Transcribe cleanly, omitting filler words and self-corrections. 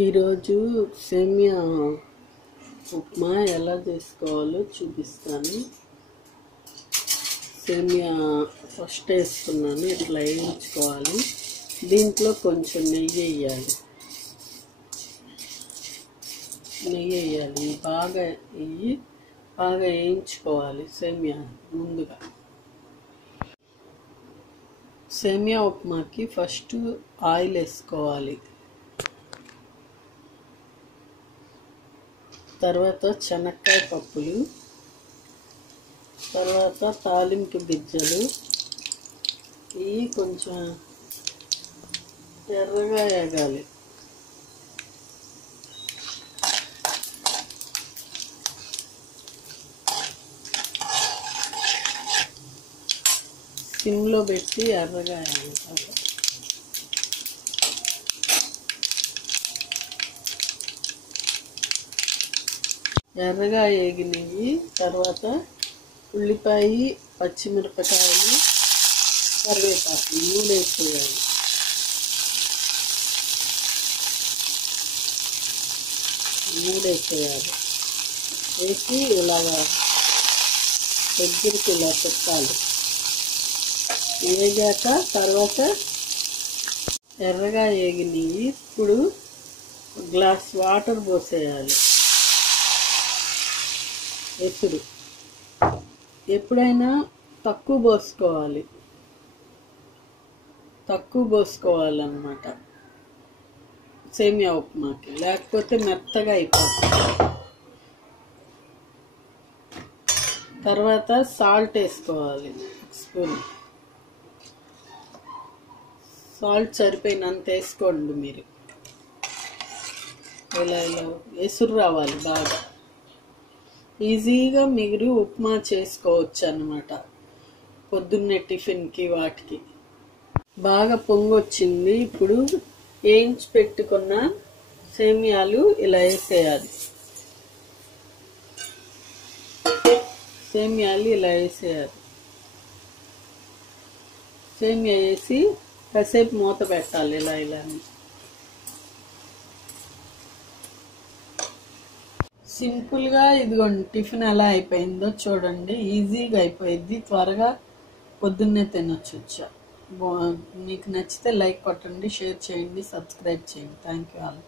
ఈరోజు సేమియా ఉప్మా ఎలా చేసుకోవాలో చూపిస్తాను. సేమియా ఫస్ట్ వేసుకున్నాను, ఇట్లా వేయించుకోవాలి. దీంట్లో కొంచెం నెయ్యి వేయాలి. బాగా వేయించుకోవాలి సేమియా. ముందుగా సేమియా ఉప్మాకి ఫస్ట్ ఆయిల్ వేసుకోవాలి. తర్వాత శనక్కాయ పప్పులు, తర్వాత తాలింపు గింజలు, ఇవి కొంచెం ఎర్రగా వేగాలి. సిమ్లో పెట్టి ఎర్రగా వేయాలి. ఎర్రగా వేగినవి తర్వాత ఉల్లిపాయ, పచ్చిమిరపకాయలు, కరివేపాకు వేసేయాలి. వేసి ఇలాగా దగ్గరికి ఇలా పెట్టాలి. వేగాక తర్వాత ఎర్రగా వేగినవి ఇప్పుడు గ్లాస్ వాటర్ పోసేయాలి. ఎప్పుడైనా తక్కువ పోసుకోవాలన్నమాట సేమియా ఉప్మాకి, లేకపోతే మెత్తగా అయిపోతుంది. తర్వాత సాల్ట్ వేసుకోవాలి. స్పూన్ సాల్ట్ సరిపోయినంత వేసుకోండి. మీరు ఇలా ఎసురు రావాలి. బాగా ఈజీగా మీరు ఉప్మా చేసుకోవచ్చు అన్నమాట. పొద్దున్నే టిఫిన్కి వాటికి బాగా పొంగొచ్చింది. ఇప్పుడు వేయించి పెట్టుకున్న సేమియాలు ఇలా వేసేయాలి. సేమియా వేసి కాసేపు మూత పెట్టాలి. ఇలా సింపుల్గా ఇదిగోండి టిఫిన్ ఎలా అయిపోయిందో చూడండి. ఈజీగా అయిపోయింది, త్వరగా పొద్దున్నే తినొచ్చు. మీకు నచ్చితే లైక్ కొట్టండి, షేర్ చేయండి, సబ్స్క్రైబ్ చేయండి. Thank you all.